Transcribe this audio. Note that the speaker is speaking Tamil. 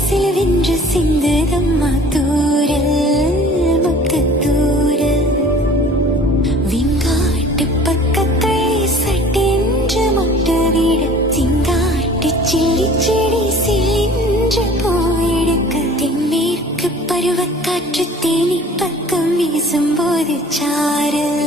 சிலுவென்று சிந்துதம்மா தூரல் முத்தத்தூரல் விங்காட்டு பக்கத்தை சட்டென்று முட்டவிட சிங்காட்டு சில்லி செடி சிலின்று போயிடுக்க தென்மேற்கு பருவக்காற்று தேனி பக்கம் வீசும்போது சாரல்